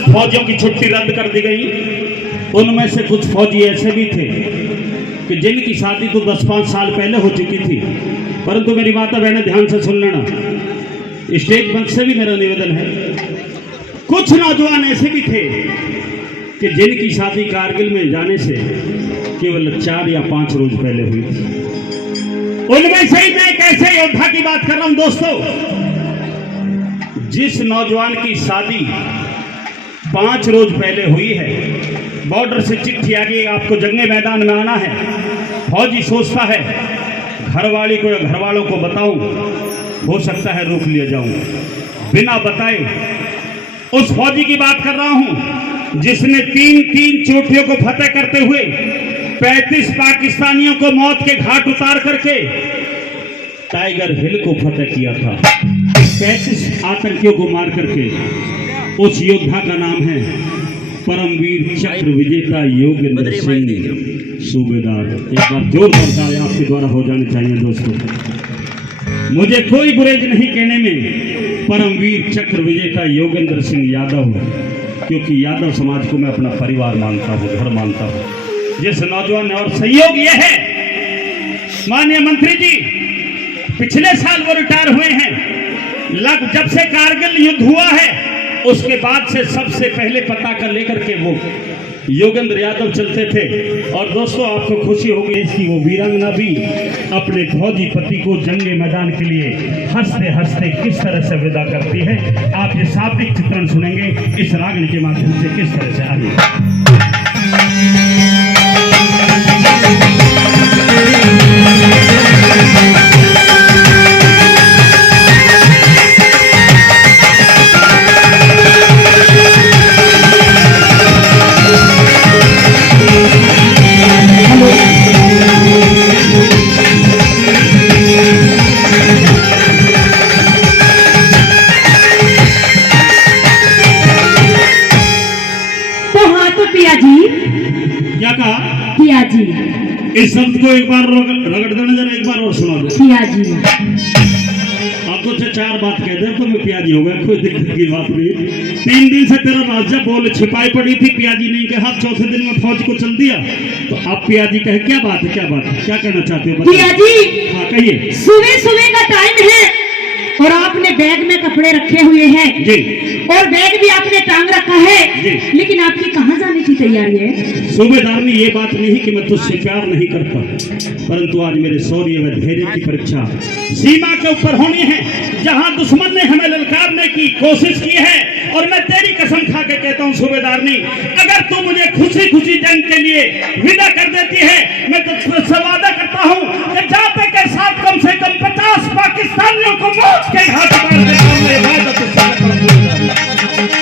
10 फौजियों की छुट्टी रद्द कर दी गई। उनमें से कुछ फौजी ऐसे भी थे कि जिनकी शादी तो 10-5 साल पहले हो चुकी थी। परंतु मेरी माता बहनें ध्यान से सुन लेना, स्टेट मंच से भी मेरा निवेदन है, कुछ नौजवान ऐसे भी थे कि जिनकी शादी कारगिल में जाने से केवल 4 या 5 रोज पहले हुई थी। उनमें से ही मैं एक ऐसे योद्धा की बात कर रहा हूं दोस्तों, जिस नौजवान की शादी 5 रोज पहले हुई है, बॉर्डर से चिट्ठी आ गई आपको जंगे मैदान में आना है। फौजी सोचता है घरवाली को या घरवालों को बताऊं, हो सकता है रोक लिया जाऊं। बिना बताए उस फौजी की बात कर रहा हूं जिसने 3 चोटियों को फतेह करते हुए 35 पाकिस्तानियों को मौत के घाट उतार करके टाइगर हिल को फतेह किया था। 35 आतंकियों को मार करके। उस योद्धा का नाम है परमवीर चक्र विजेता योगेंद्र सिंह सूबेदार। एक बार जोरदार तालियां आपके द्वारा हो जानी चाहिए दोस्तों। मुझे कोई गुरेज नहीं कहने में परमवीर चक्र विजेता योगेंद्र सिंह यादव, क्योंकि यादव समाज को मैं अपना परिवार मानता हूँ, घर मानता हूँ। जिस नौजवान ने, और सहयोग यह है माननीय मंत्री जी, पिछले साल वो रिटायर हुए हैं। जब से कारगिल युद्ध हुआ है उसके बाद से सबसे पहले पता कर लेकर के वो योगेंद्र यादव चलते थे। और दोस्तों आपको खुशी होगी इसकी, वो वीरांगना भी अपने फौजी पति को जंगे मैदान के लिए हंसते हंसते किस तरह से विदा करती है। आप ये शाब्दिक चित्रण सुनेंगे इस रागनी के माध्यम से किस तरह से आगे। क्या कहा पिया जी? इस शब्द को एक बार रगड़ देना, जरा एक बार और सुना दो। पिया जी। आप तो 4 बात कह दे तो मैं पिया जी हो गया, कोई दिक्कत की बात नहीं। 3 दिन से तेरा राजा बोल छिपाई पड़ी थी, पिया जी नहीं कहा, 4थे दिन में फौज को चल दिया तो आप पिया जी कहे। क्या बात है, क्या बात है, क्या कहना चाहते हो? पिया जी हाँ कहिए। सुबह का टाइम है और आपने बैग में कपड़े रखे हुए हैं जी, और बैग भी आपने टांग रखा है जी, लेकिन आपकी कहाँ जाने की तैयारी है? सूबेदार ने ये बात नहीं कि मैं तुझसे प्यार नहीं करता, परंतु आज मेरे शौर्य व धैर्य की परीक्षा सीमा के ऊपर होनी है। जहां दुश्मन ने हमें ललकारने की कोशिश की है, और मैं तेरी कसम खा के कहता हूं सूबेदारनी, अगर तू मुझे खुशी खुशी जंग के लिए विदा कर देती है, मैं तुझसे वादा करता हूं कि जाते के साथ कम से कम 50 पाकिस्तानियों को मौत के घाट उतार देता हूं।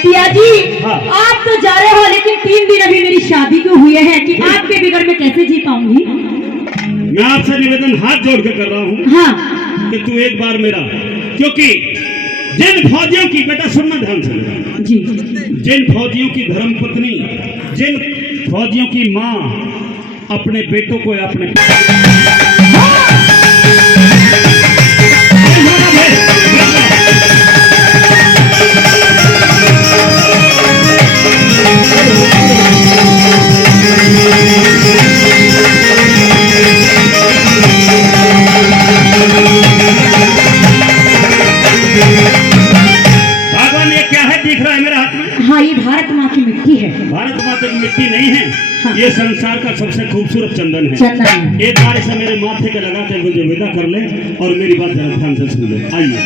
पिया जी हाँ। आप तो जा रहे हो, लेकिन 3 दिन अभी मेरी शादी को हुए हैं कि आपके बिगड़ में कैसे जी पाऊंगी? मैं आपसे निवेदन हाथ जोड़ के कर रहा हूं हाँ कि तू एक बार मेरा, क्योंकि जिन फौजियों की, बेटा सुनना ध्यान से जी, जिन फौजियों की धर्मपत्नी, जिन फौजियों की मां अपने बेटों को या अपने भारत माता की मिट्टी नहीं है। हाँ। ये संसार का सबसे खूबसूरत चंदन है। एक बार इसे मेरे माथे पे लगा कर मुझे विदा कर ले और मेरी बात जरा ध्यान से सुन ले। आइए।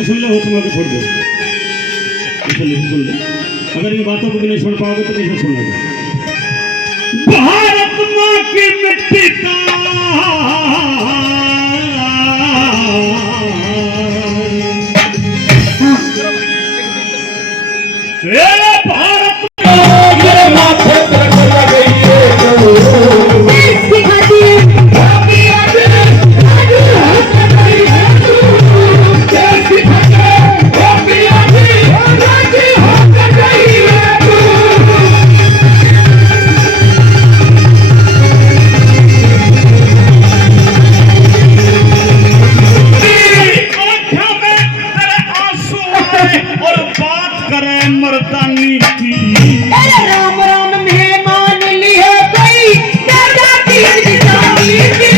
सुन लो, हो सुना के छोड़ दो, सुन ले। अगर इन बातों को भी नहीं सुन पाओगे तो कैसे सुनोगे? भारत माँ की मिट्टी का हाँ। भारत देश की खातिर आँखों में तेरे आंसू आए और बात करें मर्दानी की। अरे राम राम मेहमान लिए कोई दादा की निशानी की।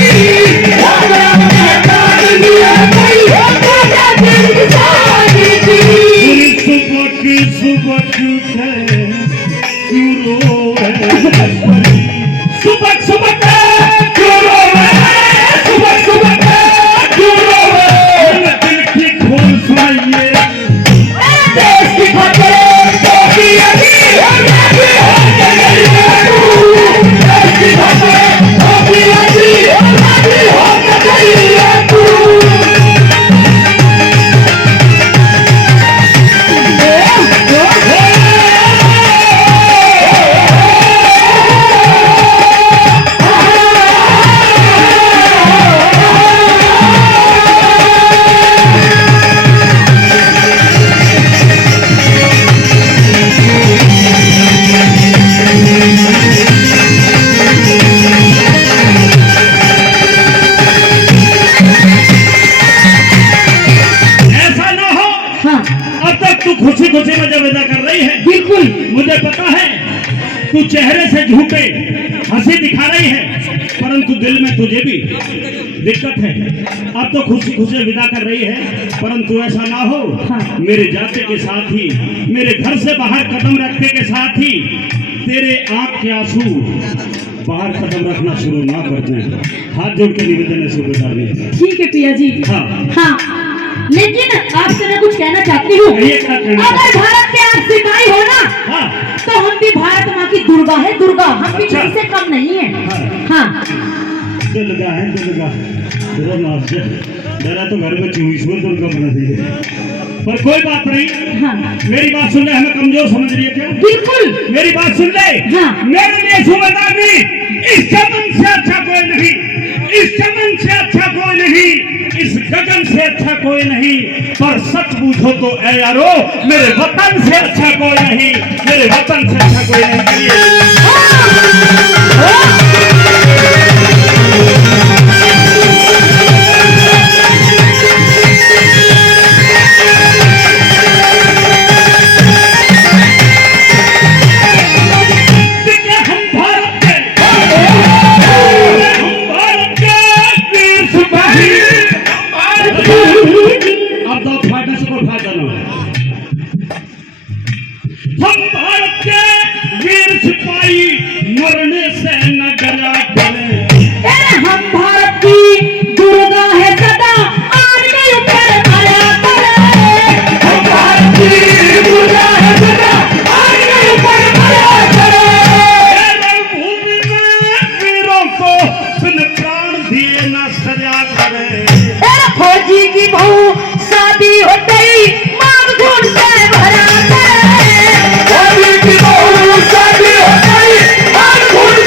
राम राम मेहमान लिए कोई दादा की निशानी की। सुबक है क्यों रोए सुबक सुबक क्यों रोए सुबक क्यों रोए दिल की खोल सुनाइए। देश की खातिर खुशी खुशी मुझे विदा कर रही है। बिल्कुल मुझे पता है तू चेहरे से झूठे हंसी दिखा रही है, परंतु दिल में तुझे भी दिक्कत है। अब तो खुशी खुशी विदा कर रही है, परंतु ऐसा ना हो हाँ। मेरे जाते के साथ ही, मेरे घर से बाहर कदम रखने के साथ ही तेरे आंख के आंसू बाहर कदम रखना शुरू ना कर दें। हाथ जोड़ के निवेदन है सुबेदार। ठीक है पिया जी। हाँ हाँ लेकिन आपसे मैं कुछ कहना चाहती हूँ। ये क्या कहना अगर भारत के आप सिपाही हो ना, हाँ तो हम भी भारत माँ की दुर्गा है, दुर्गा। हम भी अच्छा। किसी से कम नहीं है। हाँ। हाँ दुर्गा है दुर्गा। मेरा तो घर में चूहीश्वर दुर्गा बना दी है, पर कोई बात नहीं। हाँ मेरी बात सुन ले, हमें कमजोर समझ रही है क्या? बिल्कुल। मेरी बात सुन ले। हाँ। मेरे लिए सुबेदार भी इस चमन से अच्छा कोई नहीं, इस चमन से अच्छा कोई नहीं, इस गगन से अच्छा कोई नहीं, पर सच पूछो तो ऐ यारो मेरे वतन से अच्छा कोई नहीं, मेरे वतन से अच्छा कोई नहीं। करिए हम भारत के वीर सिपाही मरने से न डरा करें। हम भारत की दुर्गा है सदा आने ऊपर आया करे। हम भारत की दुर्गा है सदा आने ऊपर आया करे। रणभूमि में वीरों को बिन प्राण दिए न सजा करें। फौजी की बहू शादी हो गई मांग ढूंढ से भरा करे। फौजी की बहू शादी हो गई मांग ढूंढ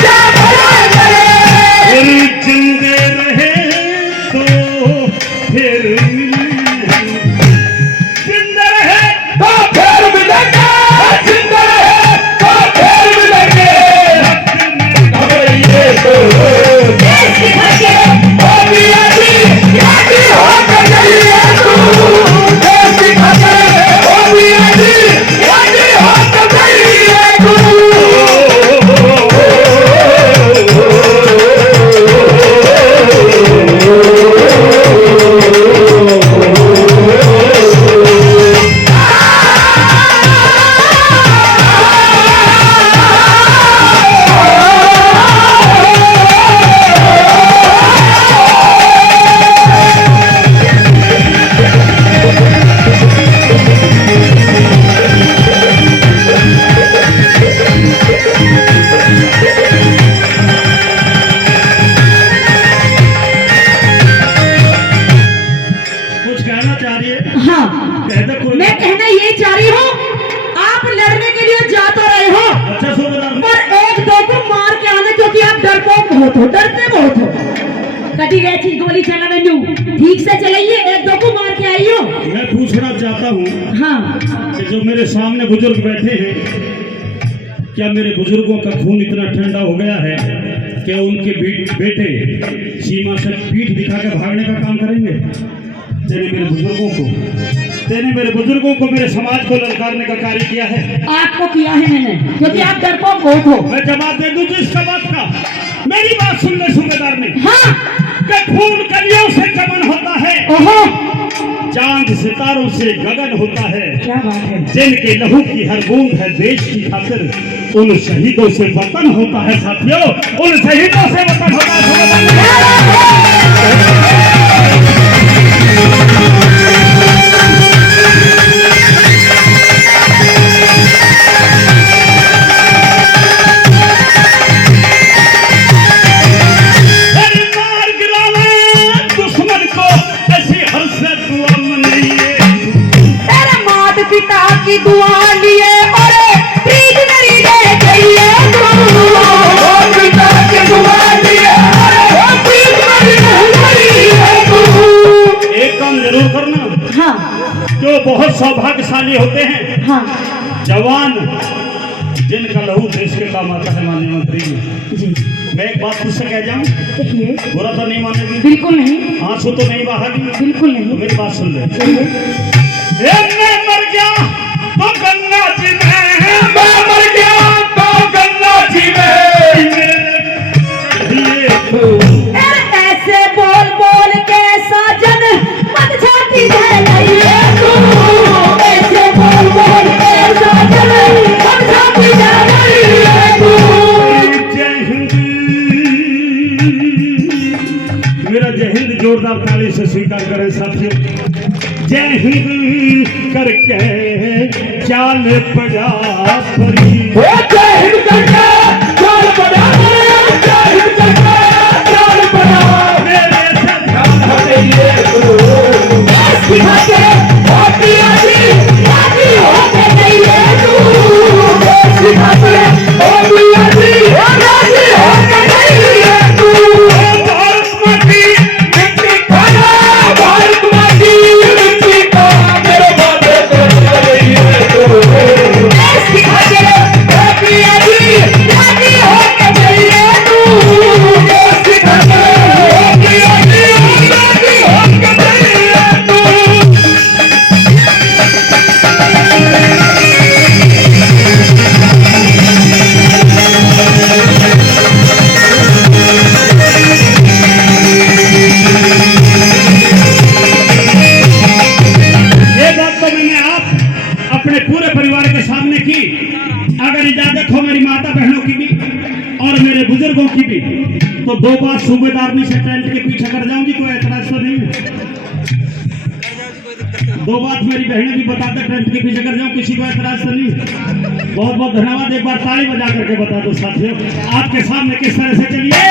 बहुत हो, डरते बहुत हो। कटी गई थी गोली चला मैनू, ठीक से चलाइए, एक दो को मार के आई हो। मैं पूछना चाहता हूँ हाँ कि जो मेरे सामने बुजुर्ग बैठे हैं, क्या मेरे बुजुर्गों का खून इतना ठंडा हो गया है कि उनके बेटे सीमा से पीठ दिखा के भागने का काम करेंगे? तेने मेरे बुजुर्गों को मेरे समाज को ललकारने का कार्य किया है। आपको किया है मैंने, क्योंकि आप डरपोक बहुत हो। मैं जवाब दे दूं जिसका बात का, मेरी बात सुन ले सूबेदार ने। हाँ कि खून कलियों से चमन होता है, ओहो, चांद सितारों से गगन होता है। क्या बात है। जिनके लहू की हर बूंद है देश की खातिर, उन शहीदों से वतन होता है साथियों, उन शहीदों से वतन होता है सूबेदार। पिता की दुआ लिए और प्रीत मेरी ले गई तू, पिता की दुआ लिए और प्रीत मेरी ले गई तू। एक काम जरूर करना। हाँ जो बहुत सौभाग्यशाली होते हैं, हाँ जवान जिनका लहू देश के काम आता है। माननीय मंत्री जी, मैं एक बात तुझसे कह जाऊं, देखिए, बुरा तो नहीं मानेगी? बिल्कुल नहीं, आंसू तो नहीं बहागी? बिल्कुल तो नहीं। मेरी बात सुन ले। मैं मर गया तो गंगा जी में, मैं मर गया तो गंगा जी में ऐसे बोल बोल के साजन मत छाती है लइए तू, ऐसे बोल बोल के साजन मत छाती है लइए तू। जय हिंद। मेरा जय हिंद जोरदार ताली से स्वीकार करें साथियों। जय हिंद करके चाल पड़ा परी, जय हिंद करके चाल पड़ा, जय हिंद करके चाल पड़ा, मेरे से ध्यान हटाइए देश की खातिर होती आजी, आजी होके गईए तू, देश की खातिर होती आजी, आजी होके गईए तू। भारत माटी मिट्टी खाना, भारत माटी मिट्टी का मेरे बाबे को गईए तू, देश की खातिर होती आजी, आजी होके गईए तू, देश की खातिर होती आजी, आजी होके गईए तू। ये बात तो मैंने आप अपने पूरे परिवार के सामने की। अगर इजाजत हो मेरी माता बहनों की भी और मेरे बुजुर्गों की भी, तो दो बात सूबेदारनी से टेंट के पीछे कर जाऊंगी, कोई एतराज तो नहीं है? दो बात मेरी बहनें भी बताते टेंट के पीछे कर जाऊं, किसी को एतराज तो नहीं? बहुत बहुत धन्यवाद। एक बार ताली बजा करके बता दो साथियों, आपके सामने किस तरह से चलिए।